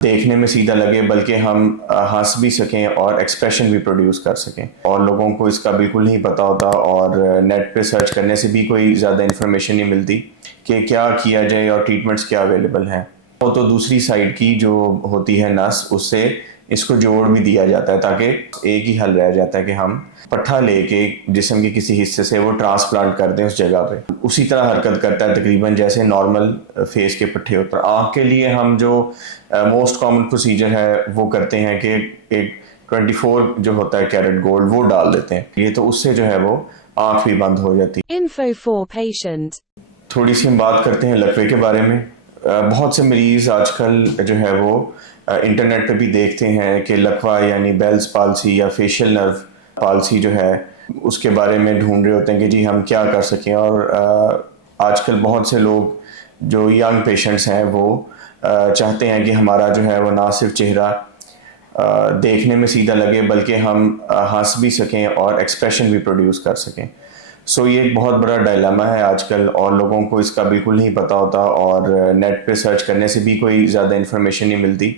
देखने में सीधा लगे बल्कि हम हंस भी सकें और एक्सप्रेशन भी प्रोड्यूस कर सकें। और लोगों को इसका बिल्कुल नहीं पता होता और नेट पे सर्च करने से भी कोई ज़्यादा इन्फॉर्मेशन नहीं मिलती कि क्या किया जाए और ट्रीटमेंट्स क्या अवेलेबल हैं। वो तो दूसरी साइड की जो होती है नस, उससे इसको जोड़ भी दिया जाता है ताकि एक ही हल रह जाता है कि हम पट्ठा लेके जिस्म के किसी हिस्से से वो ट्रांसप्लांट कर दें उस जगह पे। उसी तरह हरकत करता है तकरीबन जैसे नॉर्मल फेस के पट्टे होते हैं। आँख के लिए हम जो मोस्ट कॉमन प्रोसीजर है वो करते हैं कि एक 24 जो होता है कैरेट गोल्ड वो डाल देते हैं। ये तो उससे जो है वो आँख भी बंद हो जाती है। Info for patient. थोड़ी सी हम बात करते हैं लकवे के बारे में। बहुत से मरीज़ आजकल जो है वो इंटरनेट पे भी देखते हैं कि लकवा यानी बेल्स पाल्सी या फेशियल नर्व पाल्सी जो है उसके बारे में ढूंढ रहे होते हैं कि जी हम क्या कर सकें। और आजकल बहुत से लोग जो यंग पेशेंट्स हैं वो चाहते हैं कि हमारा जो है वो ना सिर्फ चेहरा देखने में सीधा लगे बल्कि हम हंस भी सकें और एक्सप्रेशन भी प्रोड्यूस कर सकें। सो ये एक बहुत बड़ा डायलेमा है आजकल और लोगों को इसका बिल्कुल नहीं पता होता और नेट पे सर्च करने से भी कोई ज़्यादा इन्फॉर्मेशन नहीं मिलती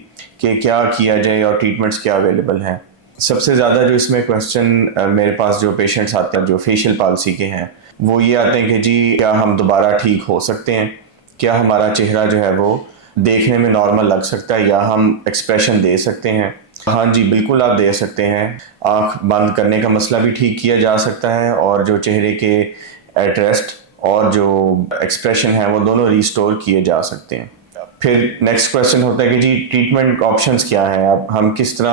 कि क्या किया जाए और ट्रीटमेंट्स क्या अवेलेबल हैं। सबसे ज़्यादा जो इसमें क्वेश्चन मेरे पास जो पेशेंट्स आते हैं जो फेशियल पाल्सी के हैं वो ये आते हैं कि जी क्या हम दोबारा ठीक हो सकते हैं, क्या हमारा चेहरा जो है वो देखने में नॉर्मल लग सकता है या हम एक्सप्रेशन दे सकते हैं। हाँ जी, बिल्कुल आप दे सकते हैं। आँख बंद करने का मसला भी ठीक किया जा सकता है और जो चेहरे के एट रेस्ट और जो एक्सप्रेशन है वो दोनों रिस्टोर किए जा सकते हैं। फिर नेक्स्ट क्वेश्चन होता है कि जी ट्रीटमेंट ऑप्शंस क्या हैं, अब हम किस तरह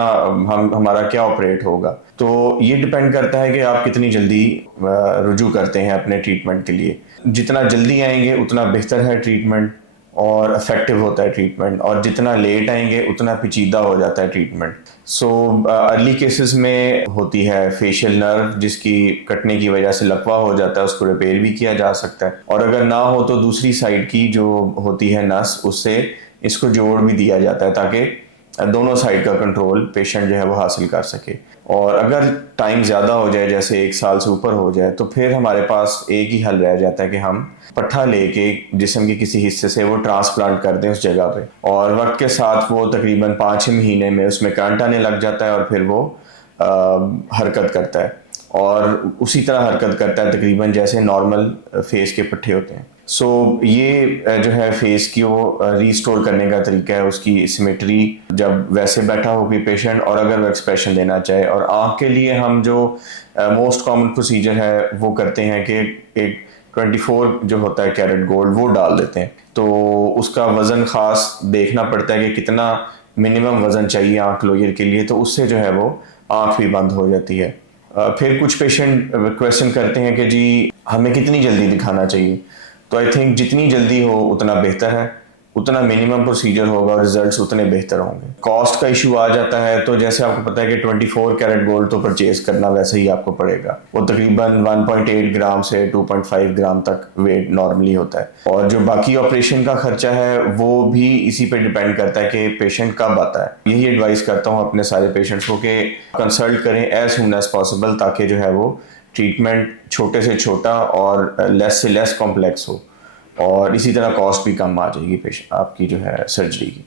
हम हमारा क्या ऑपरेट होगा। तो ये डिपेंड करता है कि आप कितनी जल्दी रुजू करते हैं अपने ट्रीटमेंट के लिए। जितना जल्दी आएंगे उतना बेहतर है ट्रीटमेंट और इफेक्टिव होता है ट्रीटमेंट, और जितना लेट आएंगे उतना पेचीदा हो जाता है ट्रीटमेंट। सो अर्ली केसेस में होती है फेशियल नर्व जिसकी कटने की वजह से लकवा हो जाता है, उसको रिपेयर भी किया जा सकता है। और अगर ना हो तो दूसरी साइड की जो होती है नस, उससे इसको जोड़ भी दिया जाता है ताकि दोनों साइड का कंट्रोल पेशेंट जो है वो हासिल कर सके। और अगर टाइम ज़्यादा हो जाए जैसे 1 साल से ऊपर हो जाए तो फिर हमारे पास एक ही हल रह जाता है कि हम पट्ठा लेके जिस्म के किसी हिस्से से वो ट्रांसप्लांट कर दें उस जगह पे। और वक्त के साथ वो तकरीबन 5-6 महीने में उसमें करंट आने लग जाता है और फिर वो हरकत करता है और उसी तरह हरकत करता है तकरीबन जैसे नॉर्मल फेस के पट्टे होते हैं। सो ये जो है फेस की वो रीस्टोर करने का तरीका है, उसकी सिमेट्री जब वैसे बैठा हो कोई पेशेंट और अगर वो एक्सप्रेशन देना चाहे। और आँख के लिए हम जो मोस्ट कॉमन प्रोसीजर है वो करते हैं कि एक 24 जो होता है कैरेट गोल्ड वो डाल देते हैं। तो उसका वज़न ख़ास देखना पड़ता है कि कितना मिनिमम वज़न चाहिए आँख लोयर के लिए, तो उससे जो है वो आँख भी बंद हो जाती है। फिर कुछ पेशेंट क्वेश्चन करते हैं कि जी हमें कितनी जल्दी दिखाना चाहिए। तो आई थिंक जितनी जल्दी हो उतना बेहतर है, उतना मिनिमम प्रोसीजर होगा और रिजल्ट्स उतने बेहतर होंगे। कॉस्ट का इशू आ जाता है तो जैसे आपको पता है कि 24 कैरेट गोल्ड तो परचेज करना वैसे ही आपको पड़ेगा। वो तकरीबन 1.8 ग्राम से 2.5 ग्राम तक वेट नॉर्मली होता है। और जो बाकी ऑपरेशन का खर्चा है वो भी इसी पे डिपेंड करता है कि पेशेंट कब आता है। यही एडवाइस करता हूँ अपने सारे पेशेंट्स को कि कंसल्ट करें एज सून एज पॉसिबल ताकि जो है वो ट्रीटमेंट छोटे से छोटा और लेस से लेस कॉम्प्लेक्स हो और इसी तरह कॉस्ट भी कम आ जाएगी पेशेंट आपकी जो है सर्जरी की।